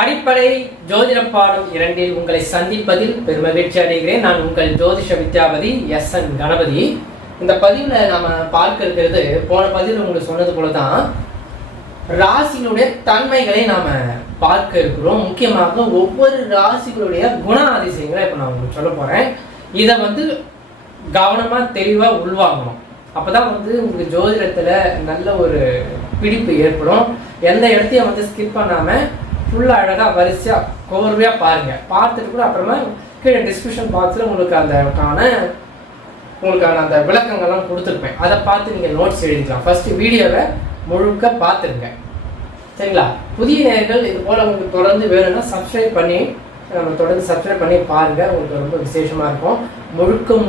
அடிப்படை ஜோதிட பாடம் 2 உங்களை சந்திப்பதில் பெருமகிழ்ச்சி அடைகிறேன். நான் உங்கள் ஜோதிஷ வித்யாபதி எஸ்.என். கணபதி. இந்த பதிவில் நாம் பார்க்க இருக்கிறது, போன பதிவில் உங்களுக்கு சொன்னது போல தான், ராசிகளுடைய தன்மைகளை நாம் பார்க்க இருக்கிறோம். முக்கியமாக ஒவ்வொரு ராசிகளுடைய குண அதிசயங்களை இப்போ நான் உங்களுக்கு சொல்ல போகிறேன். இதை கவனமாக தெளிவாக உள்வாங்கணும். அப்போ தான் உங்களுக்கு ஜோதிடத்தில் நல்ல ஒரு பிடிப்பு ஏற்படும். எந்த இடத்தையும் ஸ்கிப் பண்ணாமல் ஃபுல்லாக அழகாக வரிசையாக கோர்வையாக பாருங்கள். பார்த்துட்டு கூட அப்புறமா கீழே டிஸ்கிரிப்ஷன் பாக்ஸில் உங்களுக்கான அந்த விளக்கங்கள்லாம் கொடுத்துருப்பேன். அதை பார்த்து நீங்கள் நோட்ஸ் எழுதிக்கலாம். ஃபஸ்ட்டு வீடியோவை முழுக்க பார்த்துருங்க, சரிங்களா? புதிய நேயர்கள் இது போல் உங்களுக்கு தொடர்ந்து வேணும்னா சப்ஸ்கிரைப் பண்ணி பாருங்கள். உங்களுக்கு ரொம்ப விசேஷமாக இருக்கும்.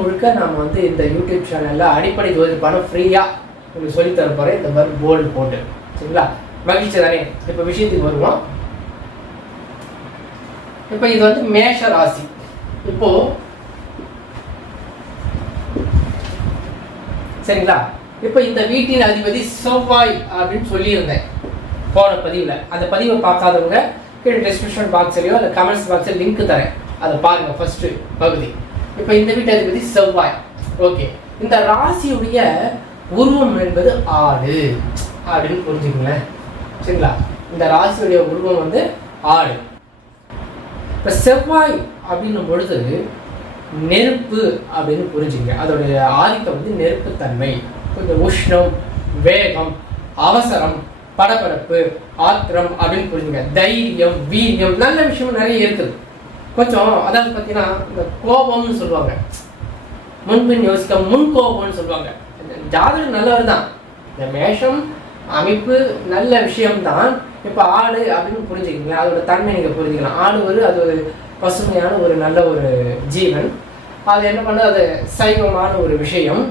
முழுக்க நாம் இந்த யூடியூப் சேனலில் அடிப்படை ஜோதிட பாடம் ஃப்ரீயாக உங்களுக்கு சொல்லித்தர போகிறேன். இந்த மாதிரி போர்டு போட்டு, சரிங்களா? மகிழ்ச்சி தானே? இப்போ விஷயத்துக்கு வருவோம். இப்போ இது மேஷ ராசி. இப்போ சரிங்களா? இப்போ இந்த வீட்டின் அதிபதி செவ்வாய் அப்படின்னு சொல்லியிருந்தேன் போன பதிவில். அந்த பதிவை பார்க்காதவங்க கீழே டிஸ்கிரிப்ஷன் பாக்ஸ்லையோ இல்லை கமெண்ட்ஸ் பாக்ஸில் லிங்க் தரேன், அதை பாருங்க. ஃபர்ஸ்ட் பகுதி. இப்போ இந்த வீட்டு அதிபதி செவ்வாய். ஓகே, இந்த ராசியுடைய உருவம் என்பது ஆடு அப்படின்னு புரிஞ்சுக்கங்களேன், சரிங்களா? இந்த ராசியுடைய உருவம் ஆடு. இப்போ செவ்வாய் அப்படின்னும் பொழுது நெருப்பு அப்படின்னு புரிஞ்சுங்க. அதோடைய ஆதிக்கம் நெருப்புத்தன்மை, கொஞ்சம் உஷ்ணம், வேகம், அவசரம், படபடப்பு, ஆத்திரம் அப்படின்னு புரிஞ்சுங்க. தைரியம், வீரியம், நல்ல விஷயம் நிறைய இருக்குது. கொஞ்சம் அதாவது பார்த்தீங்கன்னா இந்த கோபம்னு சொல்லுவாங்க, முன்பின் யோசிக்க முன் கோபம்னு சொல்லுவாங்க. ஜாதகம் நல்லவர் தான், இந்த மேஷம் அமைப்பு நல்ல விஷயம்தான். இப்போ ஆடு அப்படின்னு புரிஞ்சுக்கிங்களா, அதோட தன்மை நீங்கள் புரிஞ்சுக்கலாம். ஆடு அது ஒரு பசுமையான ஒரு நல்ல ஒரு ஜீவன். அது என்ன பண்ண, அது சைவமான ஒரு விஷயம்.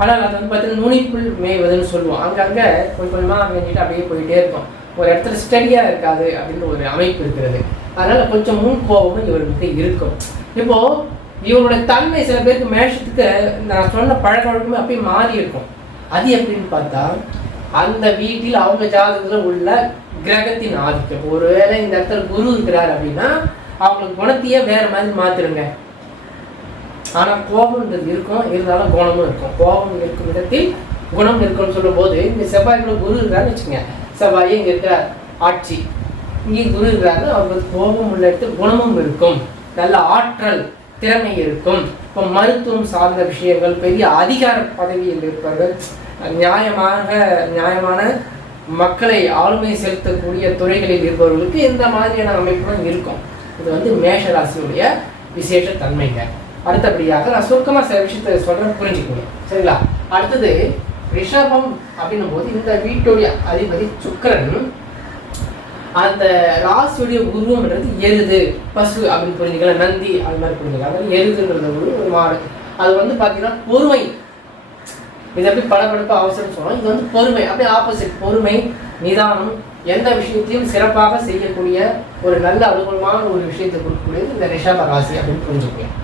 ஆனால் அது பார்த்தீங்கன்னா நுனிப்புள் மேய்வதுன்னு சொல்லுவோம். அங்கங்கே கொஞ்சமாக மேய்ஞ்சிட்டு அப்படியே போயிட்டே இருக்கும். ஒரு இடத்துல ஸ்டடியாக இருக்காது அப்படின்னு ஒரு அமைப்பு இருக்கிறது. அதனால் கொஞ்சம் முன் கோபமும் இவர்களுக்கு இருக்கும். இப்போது இவருடைய தன்மை சில பேருக்கு மேஷத்துக்கு நான் சொன்ன பழக்க வழக்கமே அப்படியே மாறி இருக்கும். அது எப்படின்னு பார்த்தா, அந்த வீட்டில் அவங்க ஜாதகத்தில் உள்ள கிரகத்தின் ஆதிக்கம். ஒருவேளை இந்த இடத்துல குரு இருக்கிறார் அப்படின்னா அவங்களுக்கு குணத்தையே வேற மாதிரி மாத்திருங்க. ஆனால் கோபம்ன்றது இருக்கும், இருந்தாலும் குணமும் இருக்கும். கோபம் இருக்கும் விதத்தில் குணம் இருக்கும்னு சொல்லும் போது, இந்த செவ்வாய்க்குள்ள குரு இருக்கிறான்னு வச்சுங்க. செவ்வாயே இங்கே இருக்கிறார் ஆட்சி, இங்கே குரு இருக்கிறாரு, அவங்களுக்கு கோபம் உள்ள இடத்துல குணமும் இருக்கும், நல்ல ஆற்றல் திறமை இருக்கும். இப்போ மருத்துவம் சார்ந்த விஷயங்கள், பெரிய அதிகார பதவியில் இருப்பார்கள், நியாயமான மக்களை ஆளுமை செலுத்தக்கூடிய துறைகளில் இருப்பவர்களுக்கு இந்த மாதிரியான அமைப்புகளும் இருக்கும். இது மேஷ ராசியுடைய விசேஷ தன்மைங்க. அடுத்தபடியாக நான் சுருக்கமாக சில விஷயத்தை சொல்கிறேன், புரிஞ்சுக்கணும், சரிங்களா? அடுத்தது ரிஷபம் அப்படின்னும் போது இந்த வீட்டுடைய அதிபதி சுக்கிரன். அந்த ராசியுடைய உருவம்ன்றது எருது, பசு அப்படின்னு புரிஞ்சுக்கலாம், நந்தி அது மாதிரி புரிஞ்சுக்கலாம். அதாவது எருதுன்றது ஒரு மாடு. அது பார்த்தீங்கன்னா பொறுமை. இது எப்படி படபடப்பு அவசரம் சொல்லணும், இது பொறுமை. அப்படியே ஆப்போசிட், பொறுமை, நிதானம், எந்த விஷயத்தையும் சிறப்பாக செய்யக்கூடிய ஒரு நல்ல அனுகூலமான ஒரு விஷயத்தை கொடுக்கக்கூடியது இந்த ரிஷப ராசி அப்படின்னு புரிஞ்சுக்கலாம்.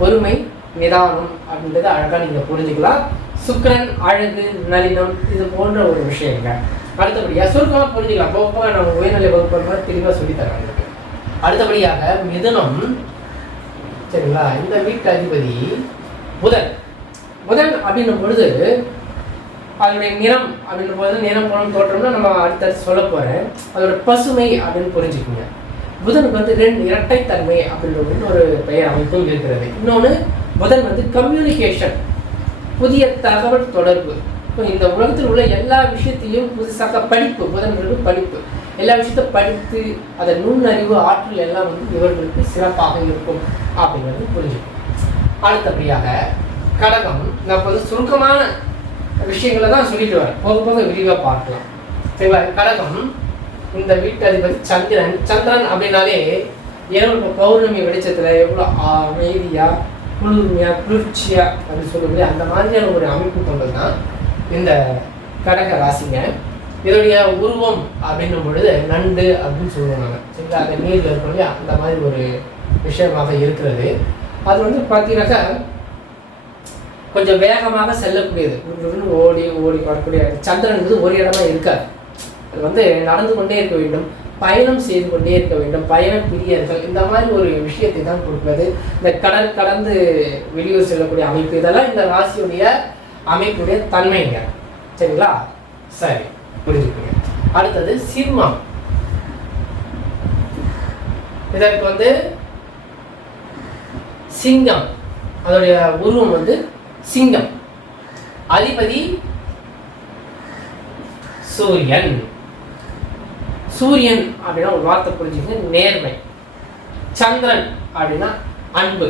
பொறுமை, நிதானம் அப்படின்றத அழகாக நீங்கள் புரிஞ்சுக்கலாம். சுக்கிரன் அழகு, நளினம், இது போன்ற ஒரு விஷயங்க. அடுத்தபடியாக சுருக்கமாக புரிஞ்சுக்கலாம். போக நம்ம உயர்நிலை வகுப்பு தெளிவாக சொல்லித்தரேன் உங்களுக்கு. அடுத்தபடியாக மிதுனம், சரிங்களா? இந்த வீட்டு அதிபதி புதன். புதன் அப்படின்னும் பொழுது அதனுடைய நிறம் அப்படின்னும் போது, நிறம் குணம் தோற்றம்னா நம்ம அடுத்தடுத்து சொல்ல போகிறேன். அதோட பசுமை அப்படின்னு புரிஞ்சுக்கோங்க. புதனுக்கு 2 இரட்டைத்தன்மை அப்படின்ற ஒரு பெயர் அமைப்பும் இருக்கிறது. இன்னொன்று, புதன் கம்யூனிகேஷன், புதிய தகவல் தொடர்பு. இப்போ இந்த உலகத்தில் உள்ள எல்லா விஷயத்தையும் புதுசாக படிப்பு, புதன்களுக்கு படிப்பு, எல்லா விஷயத்தையும் படித்து அதை நுண்ணறிவு, ஆற்றல் எல்லாம் இவர்களுக்கு சிறப்பாக இருக்கும் அப்படிங்கிறது புரிஞ்சுக்கும். அடுத்தபடியாக கடகம். நான் சுருக்கமான விஷயங்களை தான் சொல்லிட்டு வரேன், போக விரிவாக பார்க்கலாம், சரிங்களா? கடகம் இந்த வீட்டு அதிபதி சந்திரன். சந்திரன் அப்படின்னாலே எவ்வளோ பௌர்ணமி வெளிச்சத்தில் எவ்வளோ அமைதியாக, குளிர்ச்சியாக அப்படின்னு சொல்லக்கூடிய அந்த மாதிரியான ஒரு அமைப்பு கொண்டது தான் இந்த கடக ராசிங்க. இதனுடைய உருவம் அப்படின்னும் பொழுது நண்டு அப்படின்னு சொல்லுவாங்க, சரிங்களா? அந்த நீரில் இருக்கக்கூடிய அந்த மாதிரி ஒரு விஷயமாக இருக்கிறது. அது பார்த்தீங்கன்னாக்கா கொஞ்சம் வேகமாக செல்லக்கூடியது, ஓடி வரக்கூடிய. சந்திரன் ஒரு இடமா இருக்காது, அது நடந்து கொண்டே இருக்க வேண்டும். பயணம் செய்து கொண்டே இருக்க வேண்டும், பயண பிரியர்கள், இந்த மாதிரி ஒரு விஷயத்தை தான் கொடுப்பது. இந்த கடல் கடந்து வெளியூர் செல்லக்கூடிய அமைப்பு, இதெல்லாம் இந்த ராசியுடைய அமைப்புடைய தன்மைங்க. சரிங்களா? சரி, புரிஞ்சுக்கோங்க. அடுத்தது சிம்மம். இதற்கு வந்து சிங்கம், அதோடைய உருவம் வந்து சிங்கம். அதிபதி சூரியன். சூரியன் அப்படின்னா ஒரு வார்த்தை புரிஞ்சுக்கங்க, நேர்மை. சந்திரன் அப்படின்னா அன்பு.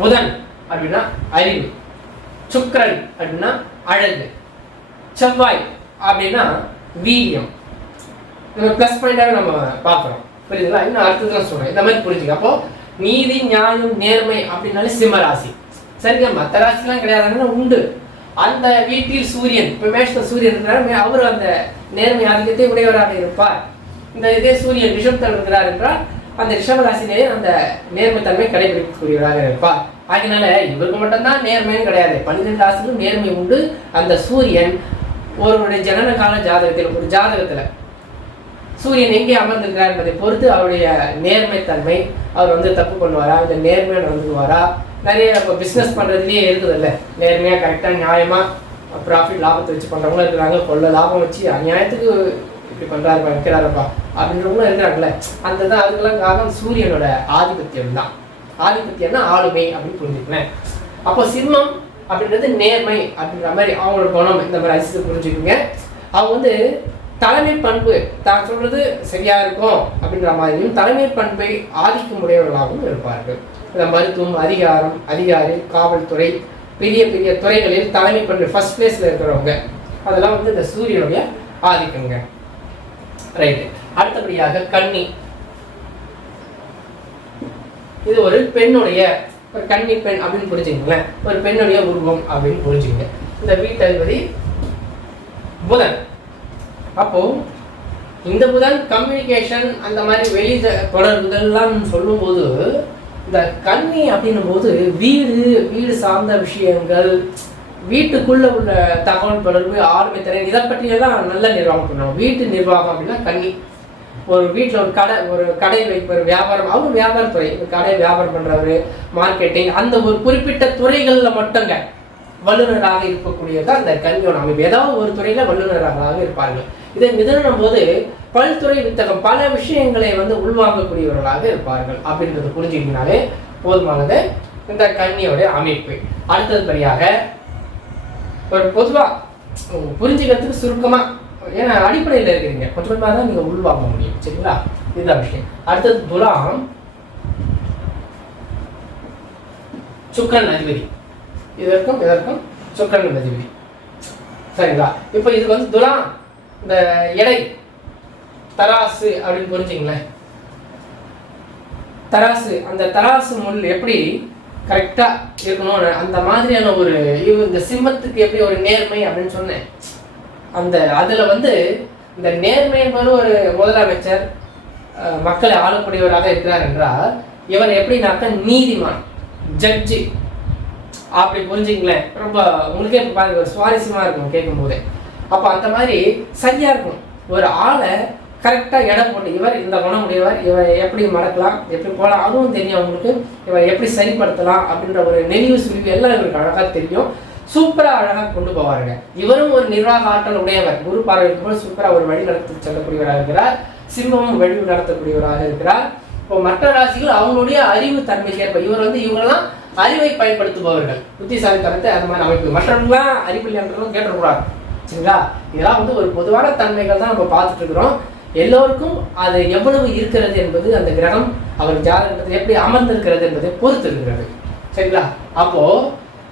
புதன் அப்படின்னா அறிவு. சுக்கிரன் அப்படின்னா அழகு. செவ்வாய் அப்படின்னா வீரியம். நம்ம பிளஸ் பாயிண்டாக நம்ம பார்க்குறோம். புரியுதுங்களா? இன்னும் அடுத்ததுலாம் சொல்கிறேன், இந்த மாதிரி புரிஞ்சுக்க. அப்போ நீதி, நியாயம், நேர்மை அப்படின்னாலே சிம்ம ராசி. சரிங்க, மற்ற ராசிலாம் கிடையாதுன்னா உண்டு. அந்த வீட்டில் சூரியன், இப்போ மேஷத்தில் சூரியன் இருக்கிறார், அவர் அந்த நேர்மை ஆதிக்கத்தை உடையவராக இருப்பார். இந்த இதே சூரியன் ரிஷபத்தில் இருக்கிறார் என்றால் அந்த ரிஷப ராசியிலேயே அந்த நேர்மைத்தன்மை கடைபிடிக்கக்கூடியவராக இருப்பார். அதனால இவருக்கு மட்டும்தான் நேர்மையும் கிடையாது, 12 ராசிலும் நேர்மை உண்டு. அந்த சூரியன் ஒருவருடைய ஜனன கால ஜாதகத்தில், ஒரு ஜாதகத்தில் சூரியன் எங்கே அமர்ந்திருக்கிறார் என்பதை பொறுத்து அவருடைய நேர்மைத்தன்மை, அவர் வந்து தப்பு பண்ணுவாரா, இந்த நேர்மையாக நடந்துக்குவாரா. நிறைய இப்போ பிஸ்னஸ் பண்ணுறதுலேயே இருக்குதுல்ல, நேர்மையாக கரெக்டாக நியாயமாக ப்ராஃபிட் லாபத்தை வச்சு பண்ணுறவங்களும் இருக்கிறாங்க. கொள்ள லாபம் வச்சு அநியாயத்துக்கு இப்படி பண்ணுறாருப்பா வைக்கிறாரப்பா அப்படின்றவங்களும் இருக்கிறாங்கல்ல. அந்த தான் அதுக்கெல்லாம் காரணம் சூரியனோட ஆதிபத்தியம் தான். ஆதிபத்தியம்னா ஆளுமை அப்படின்னு புரிஞ்சுக்கிறேன். அப்போ சிம்மம் அப்படின்றது நேர்மை அப்படின்ற மாதிரி அவங்களோட குணம், இந்த மாதிரி அதிசயத்தை புரிஞ்சுக்குங்க. அவங்க வந்து தலைமை பண்பு, தான் சொல்றது சரியா இருக்கும் அப்படின்ற மாதிரியும் தலைமை பண்பை ஆதிக்கம் உடையவர்களாகவும் இருப்பார்கள். இந்த மருத்துவம், அதிகாரி, காவல்துறை, பெரிய பெரிய துறைகளில் தலைமை பண்பு ஃபர்ஸ்ட் பிளேஸ்ல இருக்கிறவங்க, அதெல்லாம் வந்து இந்த சூரியனுடைய ஆதிக்கங்க. ரைட்டு. அடுத்தபடியாக கன்னி. இது ஒரு பெண்ணுடைய, ஒரு கன்னி பெண் அப்படின்னு புரிஞ்சுக்கங்களேன், ஒரு பெண்ணுடைய உருவம் அப்படின்னு புரிஞ்சுங்க. இந்த வீட்டதிபதி புதன். அப்போ இந்த புதன் கம்யூனிகேஷன், அந்த மாதிரி வெளி தொடர்புகள்லாம் சொல்லும்போது, இந்த கன்னி அப்படின்னும் போது வீடு சார்ந்த விஷயங்கள், வீட்டுக்குள்ள உள்ள தகவல் தொடர்பு, ஆளுமை திறன், இதை பற்றியெல்லாம் நல்ல நிர்வாகம் பண்ணுவோம். வீட்டு நிர்வாகம் அப்படின்னா கன்னி. ஒரு வீட்டில் ஒரு கடை வைப்பவர், வியாபாரம், அவங்க வியாபாரத்துறை, கடை வியாபாரம் பண்றவர், மார்க்கெட்டிங், அந்த ஒரு குறிப்பிட்ட துறைகளில் மட்டுங்க வல்லுநராக இருக்கக்கூடியது அந்த கன்னியோட அமைப்பு. ஏதாவது ஒரு துறையில வல்லுநராக இருப்பார்கள். இதை மிதனும் போது பல்துறை வித்தகம், பல விஷயங்களை வந்து உள்வாங்கக்கூடியவர்களாக இருப்பார்கள் அப்படின்றது புரிஞ்சுக்கினாலே போதுமானது இந்த கன்னியோட அமைப்பு. அடுத்ததுபடியாக ஒரு பொதுவா புரிஞ்சுக்கிறதுக்கு சுருக்கமா, ஏன்னா அடிப்படையில் இருக்கிறீங்க, கொஞ்சம் கொஞ்சமாக தான் நீங்க உள்வாங்க முடியும். சரிங்களா? இதுதான் விஷயம். அடுத்தது துலாம். சுக்கிரன் அதிபதி. இதற்கும் சுக்கிரன் அதிபதி. சரிங்களா? இப்போ இதுக்கு வந்து துலாம், இந்த எடை, தராசு அப்படின்னு புரிஞ்சுங்களேன். தராசு, அந்த தராசு முள் எப்படி கரெக்டா இருக்கணும், அந்த மாதிரியான ஒரு இந்த சிம்மத்துக்கு எப்படி ஒரு நேர்மை அப்படின்னு சொன்னேன். அந்த அதுல வந்து இந்த நேர்மை என்பது ஒரு முதலமைச்சர், மக்களை ஆளக்கூடியவராக இருக்கிறார் என்றால் இவர் எப்படின்னாக்க நீதிமான், ஜட்ஜி அப்படி புரிஞ்சுங்களேன். ரொம்ப உங்களுக்கே பாருங்க ஒரு சுவாரஸ்யமா இருக்கும் கேட்கும் போதே. அப்போ அந்த மாதிரி சரியா இருக்கும். ஒரு ஆளை கரெக்டாக இடம் போட்டு, இவர் இந்த குணமுடையவர், இவர் எப்படி மடக்கலாம், எப்படி போகலாம், அதுவும் தெரியும் அவங்களுக்கு. இவர் எப்படி சரிப்படுத்தலாம் அப்படின்ற ஒரு நெளிவு சுழிவு எல்லாம் இவருக்கு அழகாக தெரியும். சூப்பராக அழகாக கொண்டு போவாருங்க. இவரும் ஒரு நிர்வாக ஆற்றல் உடையவர். குரு பார்வைக்கு போது சூப்பராக ஒரு வழி நடத்தி செல்லக்கூடியவராக இருக்கிறார். சிம்மமும் வழி நடத்தக்கூடியவராக இருக்கிறார். இப்போ மற்ற ராசிகள் அவங்களுடைய அறிவு தன்மைக்கு ஏற்ப, இவர் வந்து இவங்கெல்லாம் அறிவை பயன்படுத்துபவர்கள், புத்திசாலித்தனத்தை அந்த மாதிரி அமைப்பு. மற்றவங்களாம் அறிவில்லைன்றதும் கேட்டக்கூடாது. சரிங்களா? இதெல்லாம் வந்து ஒரு பொதுவான தன்மைகள் தான் நம்ம பார்த்துட்டு இருக்கிறோம். எல்லோருக்கும் அது எவ்வளவு இருக்கிறது என்பது அந்த கிரகம் அவர் ஜாதகத்தில் எப்படி அமர்ந்திருக்கிறது என்பதை பொறுத்து இருக்கிறது. சரிங்களா? அப்போ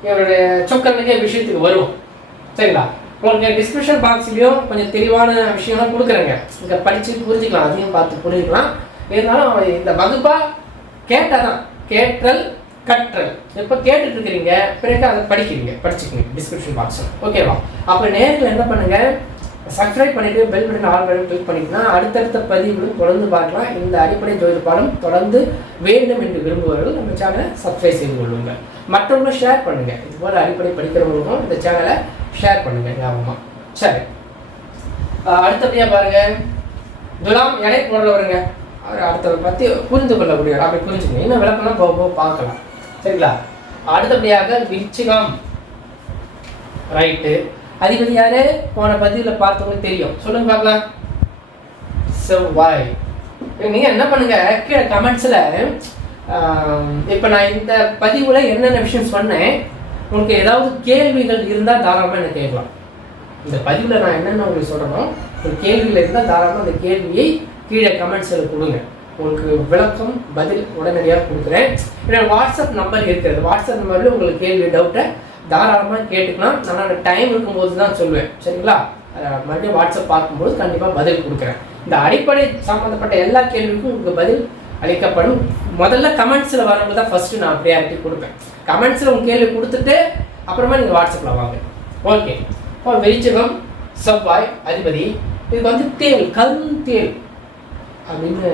இவருடைய சொக்கனுக்கே விஷயத்துக்கு வருவோம். சரிங்களா? உங்களுக்கு டிஸ்கிரிப்ஷன் பாக்ஸ்லயும் கொஞ்சம் தெளிவான விஷயம்லாம் கொடுக்குறேங்க, இங்க படிச்சு புரிஞ்சுக்கலாம், அதையும் பார்த்து புரிஞ்சுக்கலாம். இருந்தாலும் இந்த வகுப்பா கேட்டாதான், கேட்டல் கற்றல். எப்போ கேட்டுட்டு இருக்கிறீங்க, பிறகு அதை படிச்சுக்கீங்க டிஸ்கிரிப்ஷன் பாக்ஸ். ஓகேவா? அப்போ நேரில் என்ன பண்ணுங்க, சப்ஸ்கிரைப் பண்ணிட்டு bell button all button click பண்ணிட்டுனா அடுத்தடுத்த பதிவுகளும் தொடர்ந்து பார்க்கலாம். இந்த அடிப்படை ஜோதிட பாடம் தொடர்ந்து வேண்டும் என்று விரும்புபவர்கள் நம்ம சேனலை சப்ஸ்கிரைப் செய்து கொள்ளுங்கள். மற்றவங்களும் ஷேர் பண்ணுங்க. இது போல அடிப்படை படிக்கிறவங்களுக்கும் இந்த சேனலை ஷேர் பண்ணுங்க ஞாபகமா. சரி, அடுத்தபடியா பாருங்க, துலாம் எடை போடுறவருங்க, அவர் அடுத்த பற்றி புரிந்து கொள்ளக்கூடியவர். அப்படி புரிஞ்சுக்கணும். இன்னும் விளக்கம்லாம் போக போக பார்க்கலாம். சரிங்களா? அடுத்தபடியாக விருச்சிகம். ரைட்டு. அதிபதி யாரு? போன பதிவில் பார்த்தவங்களுக்கு தெரியும். சொல்லுங்க பார்க்கலாம். செவ்வாய். நீங்க என்ன பண்ணுங்க, கீழே கமெண்ட்ஸ்ல இப்ப நான் இந்த பதிவுல என்னென்ன விஷயம் சொன்னேன், உங்களுக்கு ஏதாவது கேள்விகள் இருந்தால் தாராளமாக என்ன கேட்கலாம். இந்த பதிவுல நான் என்னென்ன உங்களுக்கு சொல்றேனோ, ஒரு கேள்விகள் இருந்தால் தாராளமாக அந்த கேள்வியை கீழே கமெண்ட்ஸில் கொடுங்க. உங்களுக்கு விளக்கம் பதில் உடனடியாக கொடுக்குறேன். என்னோட வாட்ஸ்அப் நம்பர் இருக்கிறது. வாட்ஸ்அப் நம்பரில் உங்களுக்கு கேள்வி டவுட்டை தாராளமாக கேட்டுக்கலாம். நான் டைம் இருக்கும்போது தான் சொல்லுவேன். சரிங்களா? மறுபடியும் வாட்ஸ்அப் பார்க்கும்போது கண்டிப்பாக பதில் கொடுக்குறேன். இந்த அடிப்படை சம்மந்தப்பட்ட எல்லா கேள்விக்கும் உங்களுக்கு பதில் அளிக்கப்படும். முதல்ல கமெண்ட்ஸில் வரும்போது தான் ஃபர்ஸ்ட் நான் ப்ரியாரிட்டி கொடுப்பேன். கமெண்ட்ஸில் உங்கள் கேள்வி கொடுத்துட்டு அப்புறமா நீங்கள் வாட்ஸ்அப்பில் வாங்க. ஓகே. இப்போ விருச்சிகம், செவ்வாய் அதிபதி. இதுக்கு வந்து தேல், கருந்தேல் அப்படின்னு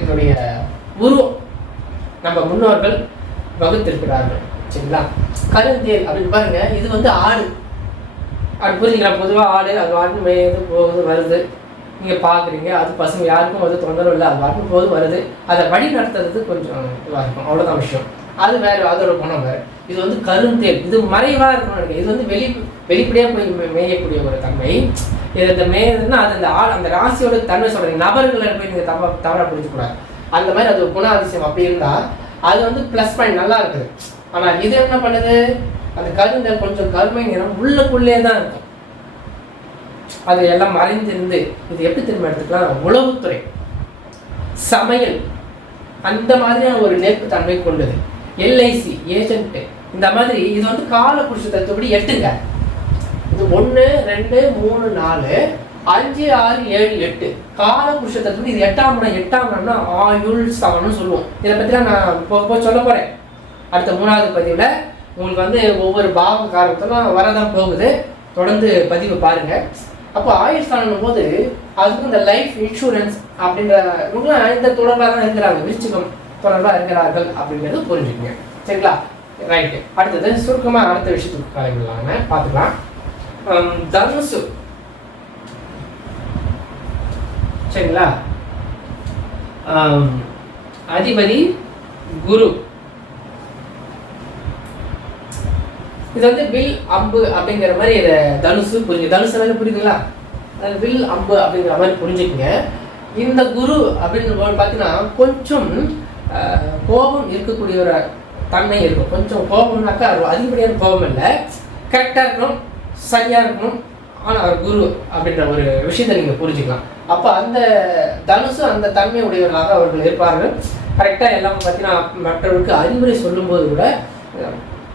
இதனுடைய உருவம் நம்ம முன்னோர்கள் வகுத்திருக்கிறார்கள். சரிங்களா? கருந்தேல் அப்படின்னு பாருங்க. இது வந்து ஆடு. அது புரிஞ்சுக்கலாம். பொதுவாக ஆடு அது வாட்டு மேயுது போகுது வருது, நீங்கள் பார்க்குறீங்க. அது பசங்க யாருக்கும் அது தொந்தரவு இல்லை, அது வாட்டு போகுது வருது. அதை வழி நடத்துறது கொஞ்சம் இதுவாக இருக்கும். அவ்வளோதான் விஷயம். அது வேறு, அதோட குணம் வேறு. இது வந்து கருந்தேல். இது மறைவாக இருக்கணும்னு நினைக்கிறேன். இது வந்து வெளிப்படையாக போய் மேயக்கூடிய ஒரு தன்மை. இது இந்த மேயதுன்னா அது அந்த ராசியோட தன்மை சொல்கிறீங்க. நபர்களை போய் நீங்கள் தவறாக புரிஞ்சுக்கூடாது. அந்த மாதிரி அது ஒரு குணாதிசயம் அப்படி இருந்தால் அது வந்து ப்ளஸ் பாயிண்ட் நல்லா இருக்குது. ஆனால் இது என்ன பண்ணுது, அந்த கருந்தேல் கொஞ்சம் கருமை நிறம் உள்ளுக்குள்ளே தான் இருக்கும். அது எல்லாம் மறைந்திருந்து இது எப்படி திரும்ப எடுத்துக்கலாம், உளவுத்துறை, சமையல், அந்த மாதிரியான ஒரு நெருப்பு தன்மை கொண்டது. எல்ஐசி ஏஜென்ட், இந்த மாதிரி. இது வந்து கால புருஷ தத்துவப்படி 8ங்க. இது 1 2 3 4 5 6 7 8 கால புருஷ தத்துவப்படி. இது 8ஆம் இடம்னா ஆயுள் ஸ்தானம்னு சொல்லுவோம். இதை பற்றிலாம் நான் போய் சொல்ல போறேன் அடுத்த 3வது பதிவில். உங்களுக்கு வந்து ஒவ்வொரு பாவ காரணத்தெல்லாம் வரதான் போகுது. தொடர்ந்து பதிவு பாருங்க. அப்போ ஆயுள் ஸ்தானம் போது அதுக்கு இந்த லைஃப் இன்சூரன்ஸ் அப்படின்ற இந்த தொடர்பாக தான் இருக்கிறாங்க. விருச்சிகம் தொடர்பாக இருக்கிறார்கள் அப்படிங்கிறது புரிஞ்சுக்கங்க. சரிங்களா? ரைட்டு. அடுத்தது சுருக்கமாக அடுத்த விஷயத்துக்கு கலைஞர்களாங்க பார்த்துக்கலாம். தனுசு. சரிங்களா? அதிபதி குரு. இது வந்து வில் அம்பு அப்படிங்கிற மாதிரி இதை தனுசு புரிஞ்சு, தனுசு வேலை புரியுதுங்களா? வில் அம்பு அப்படிங்கிற மாதிரி புரிஞ்சுக்கங்க. இந்த குரு அப்படின்னு பார்த்தீங்கன்னா கொஞ்சம் கோபம் இருக்கக்கூடிய ஒரு தன்மை இருக்கும். கொஞ்சம் கோபம்னாக்கா அதிகப்படியான கோபம் இல்லை, கரெக்டாக இருக்கணும், சரியாக இருக்கணும். ஆனால் அவர் குரு அப்படின்ற ஒரு விஷயத்தை நீங்கள் புரிஞ்சுக்கலாம். அப்போ அந்த தனுசு அந்த தன்மை உடையவர்களாக அவர்கள் இருப்பார்கள். கரெக்டாக எல்லாமே பார்த்தீங்கன்னா மற்றவர்களுக்கு அறிவுரை சொல்லும்போது கூட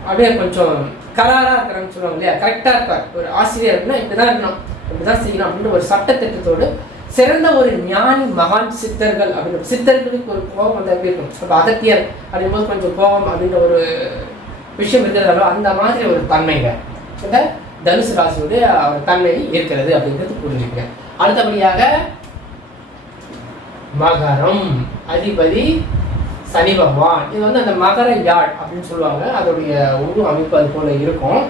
அப்படியே கொஞ்சம் கராராக இருக்கிறான்னு சொல்லுவாங்க இல்லையா, கரெக்டாக இருப்பார். ஒரு ஆசிரியர் இருக்குன்னா இப்படி தான் இருக்கணும், இப்படி தான் செய்யணும் அப்படின்ற ஒரு சட்டத்திட்டத்தோடு சிறந்த ஒரு ஞானி மகான் சித்தர்கள் அப்படின்னு. சித்தர்களுக்கு ஒரு கோபம் வந்து எப்படி இருக்கும், அப்போ அகத்தியர் அப்படிங்கும்போது கொஞ்சம் கோபம் அப்படின்ற ஒரு விஷயம் இருக்கிறதாலோ அந்த மாதிரி ஒரு தன்மைங்க இந்த தனுசு ராசியுடைய தன்மை இருக்கிறது அப்படிங்கிறது புரிஞ்சுக்கிறேன். அடுத்தபடியாக மகரம். அதிபதி சனி பகவான். இது வந்து அந்த மகர யாழ் அப்படின்னு சொல்லுவாங்க. அதோடைய உரு அமைப்பு அது போல இருக்கும்.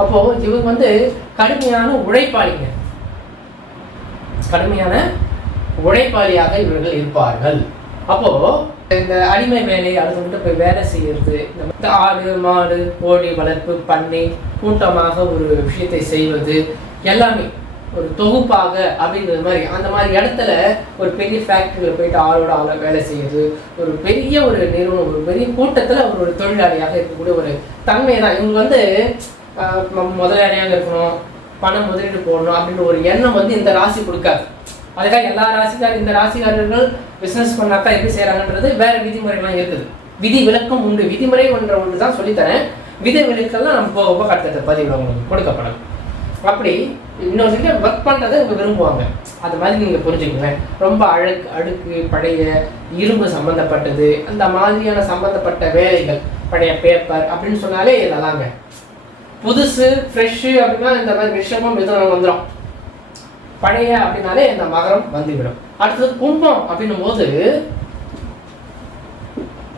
அப்போ இவங்க வந்து கடுமையான உழைப்பாளிங்க, கடுமையான உழைப்பாளியாக இவர்கள் இருப்பார்கள். அப்போ இந்த அடிமை வேலை அது வந்து போய் வேலை செய்யறது, இந்த ஆடு மாடு கோழி வளர்ப்பு பண்ணை கூட்டமாக ஒரு விஷயத்தை செய்வது எல்லாமே ஒரு தொகுப்பாக அப்படிங்கிற மாதிரி அந்த மாதிரி இடத்துல ஒரு பெரிய ஃபேக்ட்ரியில் போயிட்டு ஆளோட வேலை செய்யுது, ஒரு பெரிய ஒரு நிறுவனம், ஒரு பெரிய கூட்டத்தில் அவர் ஒரு தொழிலாளியாக இருக்கக்கூடிய ஒரு தன்மை தான். இவங்க வந்து முதலாளியாக இருக்கணும், பணம் முதலீடு போடணும் அப்படின்ற ஒரு எண்ணம் வந்து இந்த ராசி கொடுக்காது. அதுக்காக எல்லா இந்த ராசிக்காரர்கள் பிஸ்னஸ் பண்ணாக்கா எப்படி செய்கிறாங்கன்றது வேற விதிமுறைகள்லாம் இருக்குது. விதி விலக்கம் உண்டு, விதிமுறை ஒன்று தான் சொல்லித்தரேன். விதி விலக்கெல்லாம் நம்ம போக போக அடுத்த பதிவில் உங்களுக்கு கொடுக்கப்படும். அப்படி இன்னொரு ஒர்க் பண்ணுறதை இவங்க விரும்புவாங்க. அது மாதிரி நீங்கள் புரிஞ்சுக்கோங்க. ரொம்ப அடுக்கு பழைய இரும்பு சம்மந்தப்பட்டது அந்த மாதிரியான சம்மந்தப்பட்ட வேலைகள், பழைய பேப்பர் அப்படின்னு சொன்னாலே நல்லாங்க. புதுசு ஃப்ரெஷ்ஷு அப்படின்னா இந்த மாதிரி விஷயமும் மிதுனம் வந்துடும். பழைய அப்படின்னாலே இந்த மகரம் வந்துவிடும். அடுத்தது கும்பம் அப்படின்னும் போது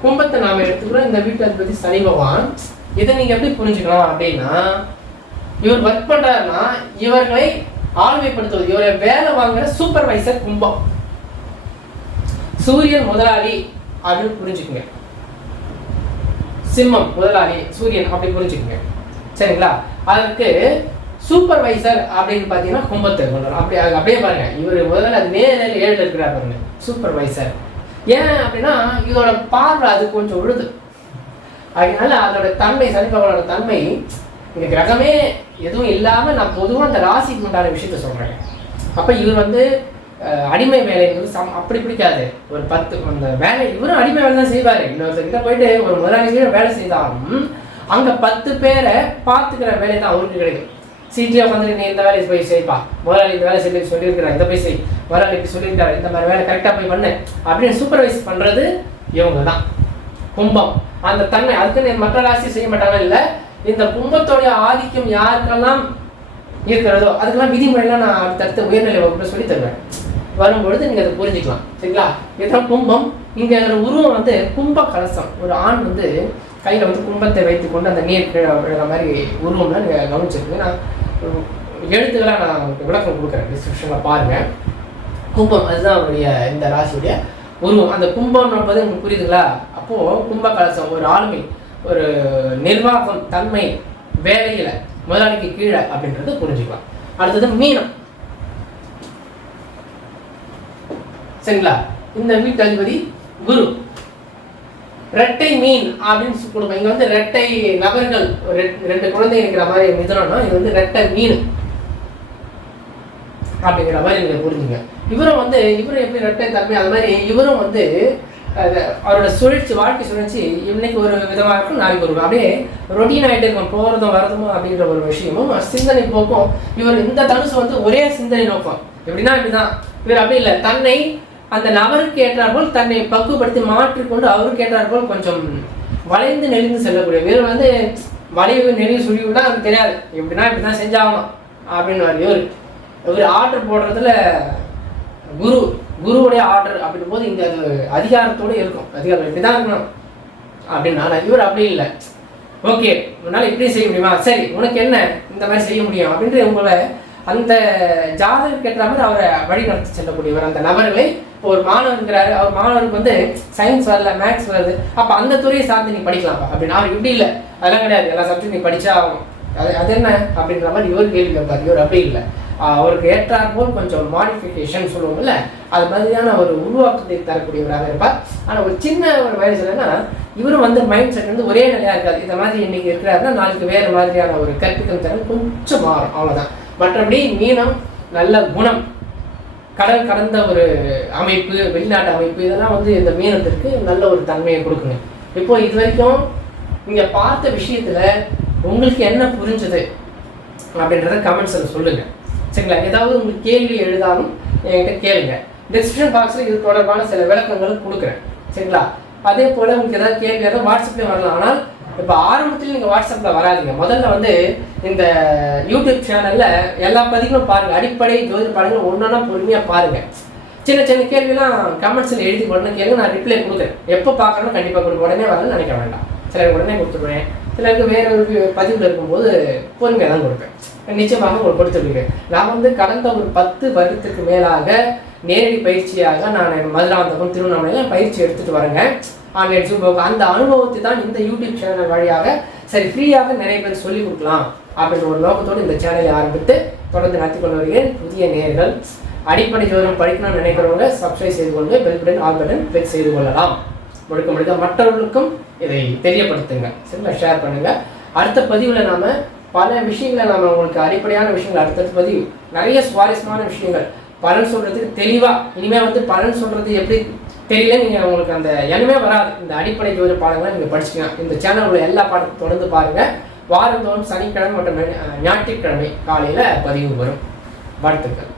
கும்பத்தை நாம எடுத்துக்கிறோம். இந்த வீட்டு அதிபதி சனி பகவான். இதை நீங்க எப்படி புரிஞ்சுக்கலாம் அப்படின்னா, இவர் ஒர்க் பண்றாருன்னா இவர்களை ஆளுமைப்படுத்துவது, இவரை வேலை வாங்குற சூப்பர்வைசர் கும்பம். சூரியன் முதலாளி அப்படின்னு புரிஞ்சுக்குங்க. சிம்மம் முதலாளி, சூரியன் அப்படி புரிஞ்சுக்குங்க. சரிங்களா? அதற்கு சூப்பர்வைசர் அப்படின்னு பார்த்தீங்கன்னா கும்பத்தை கொண்டு அப்படியே பாருங்க. இவர் முதல்ல அது நேரில் 7 இருக்கிறார் பாருங்க, சூப்பர்வைசர். ஏன் அப்படின்னா இதோட பார்வை அது கொஞ்சம் உழுது. அதனால அதோட தன்மை, சனி பகவானோட தன்மை, இந்த கிரகமே எதுவும் இல்லாமல் நான் பொதுவாக அந்த ராசிக்கு உண்டான விஷயத்த சொல்கிறேன். அப்போ இவர் வந்து அடிமை வேலைங்கிறது அப்படி பிடிக்காது. ஒரு 10 அந்த வேலை இவரும் அடிமை வேலை தான் செய்வார். இன்னொருத்தர்கிட்ட போயிட்டு ஒரு முதலாளிகிட்ட வேலை செய்தாலும் அங்கே 10 பேரை பார்த்துக்கிற வேலை தான் அவருக்கு கிடைக்கும். சீட்டில் உட்காந்துட்டு நீ இந்த வேலையை போய் செய்ப்பா, முதலாளி இந்த வேலை சொல்லியிருக்கிறேன், இதை போய் செய், முதலாளிக்கு சொல்லியிருக்காரு இந்த மாதிரி வேலை கரெக்டாக போய் பண்ணு அப்படின்னு சூப்பர்வைஸ் பண்ணுறது இவங்க தான் கும்பம். அந்த தன்மை அதுக்குன்னு மற்ற ராசி செய்ய மாட்டாங்க. இல்லை, இந்த கும்பத்தோடைய ஆதிக்கம் யாருக்கெல்லாம் இருக்கிறதோ அதுக்கெல்லாம் விதிமுறையெல்லாம் நான் அடுத்தடுத்த உயர்நிலை வகுப்பில் சொல்லி தருவேன். வரும்பொழுது நீங்கள் அதை புரிஞ்சுக்கலாம். சரிங்களா? இதுதான் கும்பம். இங்கே இருக்கிற உருவம் வந்து கும்ப கலசம். ஒரு ஆண் வந்து கையில் வந்து கும்பத்தை வைத்துக்கொண்டு அந்த நீர் கீழே மாதிரி உருவம்லாம் நீங்கள் கவனிச்சிருக்கீங்க. நான் எழுத்துக்களாக நான் உங்களுக்கு விளக்கம் கொடுக்குறேன், டிஸ்கிரிப்ஷனில் பாருங்கள். கும்பம் அதுதான் அவருடைய இந்த ராசியுடைய உருவம். அந்த கும்பம் என்பது உங்களுக்கு புரியுதுங்களா? அப்போது கும்ப கலசம் ஒரு ஆளுமை, ஒரு நிர்வாகம், தன்மை, வேலையில் முதலாளிக்கு கீழே அப்படின்றத புரிஞ்சுக்கலாம். அடுத்தது மீனம். சரிங்களா? இந்த வீட்டு அதிபதி குரு. ரெட்டை மீன் அப்படின்னு கொடுப்போம். இங்க வந்து ரெட்டை நபர்கள், 2 குழந்தை இருக்கிற மாதிரி மிதனம்னா இது வந்து ரெட்டை மீன் அப்படிங்கிற மாதிரி நீங்க புரிஞ்சுங்க. இவரும் எப்படி ரெட்டை தன்மை, அது மாதிரி இவரும் வந்து அவரோட சுழற்சி, வாழ்க்கை சுழற்சி இன்னைக்கு ஒரு விதமாக இருக்கும், நாளைக்கு ஒரு அப்படியே ரொட்டீன் ஆகிட்டே இருக்கும். போகிறதும் வரதும் அப்படின்ற ஒரு விஷயமும் சிந்தனை போக்கும். இவர் இந்த தனுசு வந்து ஒரே சிந்தனை நோக்கம். எப்படின்னா இப்படிதான். இவர் அப்படி இல்லை, தன்னை அந்த நபருக்கு ஏற்றாற்போல் தன்னை பக்குவப்படுத்தி மாற்றிக்கொண்டு அவருக்கு ஏற்றாற்போல் கொஞ்சம் வளைந்து நெளிந்து செல்லக்கூடிய. இவர் வந்து வளைவு நெளிவு சுழிவுனா அவருக்கு தெரியாது. எப்படின்னா இப்படிதான் செஞ்சாகணும் அப்படின்னு இவர் ஆர்டர் போடுறதுல குருவுடைய ஆர்டர் அப்படின் போது இங்கே அது அதிகாரத்தோடு இருக்கும். அதிகாரம் இப்படிதான் இருக்கணும் அப்படின்னா, இவர் அப்படி இல்லை. ஓகே, உன்னால் இப்படி செய்ய முடியுமா, சரி உனக்கு என்ன இந்த மாதிரி செய்ய முடியும் அப்படின்ற உங்களை அந்த ஜாதகம் ஏற்ற மாதிரி அவரை வழி நடத்தி செல்லக்கூடியவர். அந்த நபர்களை இப்போ ஒரு மாணவர் இருக்கிறாரு, அவர் மாணவருக்கு வந்து சயின்ஸ் வரல, மேக்ஸ் வருது, அப்போ அந்த துறையை சார்ந்து நீ படிக்கலாம் அப்படின்னு. அவர் இப்படி இல்லை, அதெல்லாம் கிடையாது, எல்லா சப்ஜெக்ட் நீ படிச்சா ஆகும், அது என்ன அப்படின்ற மாதிரி இவர் கேள்வி கேட்பார். இவர் அப்படி இல்லை, அவருக்கு ஏற்றாற்போல் கொஞ்சம் மாடிஃபிகேஷன் சொல்லுவோம்ல, அது மாதிரியான ஒரு உருவாக்கத்தை தரக்கூடியவராக இருப்பார். ஆனால் ஒரு சின்ன ஒரு வயசு இல்லைன்னா இவரும் வந்து மைண்ட் செட் வந்து ஒரே நிலையாக இருக்காது. இந்த மாதிரி இன்னைக்கு இருக்கிறாருன்னா நாளைக்கு வேறு மாதிரியான ஒரு கற்பிக்கும் திறன் கொஞ்சம் மாறும், அவ்வளோதான். மற்றபடி மீனம் நல்ல குணம், கடல் கடந்த ஒரு அமைப்பு, வெளிநாட்டு அமைப்பு, இதெல்லாம் வந்து இந்த மீனத்திற்கு நல்ல ஒரு தன்மையை கொடுக்குங்க. இப்போ இது வரைக்கும் நீங்க பார்த்த விஷயத்துல உங்களுக்கு என்ன புரிஞ்சது அப்படின்றத கமெண்ட்ஸில் சொல்லுங்க. சரிங்களா? ஏதாவது உங்களுக்கு கேள்வி எழுதாலும் என்கிட்ட கேளுங்க. டிஸ்கிரிப்ஷன் பாக்ஸில் இது தொடர்பான சில விளக்கங்களும் கொடுக்குறேன். சரிங்களா? அதே போல் உங்களுக்கு ஏதாவது கேள்வி ஏதாவது வாட்ஸ்அப்லேயும் வரலாம். ஆனால் இப்போ ஆரம்பத்தில் நீங்கள் வாட்ஸ்அப்பில் வராதிங்க. முதல்ல வந்து இந்த யூடியூப் சேனலில் எல்லா பதிவுகளும் பாருங்கள். அடிப்படை ஜோதிட பாருங்கள், ஒன்றா பொறுமையாக பாருங்கள். சின்ன சின்ன கேள்விலாம் கமெண்ட்ஸில் எழுதி உடனே கேள்வி நான் ரிப்ளை கொடுக்குறேன். எப்போ பார்க்கணும் கண்டிப்பாக கொடுக்க, உடனே வரணும்னு நினைக்க வேண்டாம். சிலருக்கு உடனே கொடுத்துருவேன், சிலருக்கு வேறு ஒரு பதிவில் இருக்கும்போது பொறுமையாக தான் கொடுப்பேன். நிச்சயமாக உங்களுக்கு கொடுத்துருக்கேன். நான் வந்து கடந்த ஒரு 10 வருடத்துக்கு மேலாக நேரடி பயிற்சியாக நான் மதுராந்தகம், திருவண்ணாமலையில் பயிற்சி எடுத்துகிட்டு வரேங்க. ஆன்லைன் ஜூம் அந்த அனுபவத்தை தான் இந்த யூடியூப் சேனல் வழியாக சரி ஃப்ரீயாக நிறைய பேர் சொல்லிக் கொடுக்கலாம் அப்படின்ற ஒரு நோக்கத்தோடு இந்த சேனலை ஆரம்பித்து தொடர்ந்து நடத்தி கொண்டு வருகிறேன். புதிய நேயர்கள் அடிப்படை ஜோதிடம் படிக்கணும்னு நினைக்கிறவங்க சப்ஸ்கிரைப் செய்து கொண்டு bell button all button click செய்து கொள்ளலாம். முழுக்க மற்றவர்களுக்கும் இதை தெரியப்படுத்துங்க. சரிங்களா? ஷேர் பண்ணுங்க. அடுத்த பதிவில் நாம பல விஷயங்களை நாம உங்களுக்கு அடிப்படையான விஷயங்கள், அடுத்த பதிவு நிறைய சுவாரஸ்யமான விஷயங்கள், பலன் சொல்றதுக்கு தெளிவா. இனிமே வந்து பலன் சொல்றது எப்படி தெரியல, நீங்க உங்களுக்கு அந்த எண்ணமே வராது. இந்த அடிப்படை ஜோதிட பாடங்களை நீங்க படிச்சுக்கலாம். இந்த சேனல் உள்ள எல்லா பாடத்தையும் தொடர்ந்து பாருங்க. வாரந்தோறும் சனிக்கிழமை மற்றும் ஞாயிற்றுக்கிழமை காலையில பதிவு வரும். வாழ்த்துக்கள்.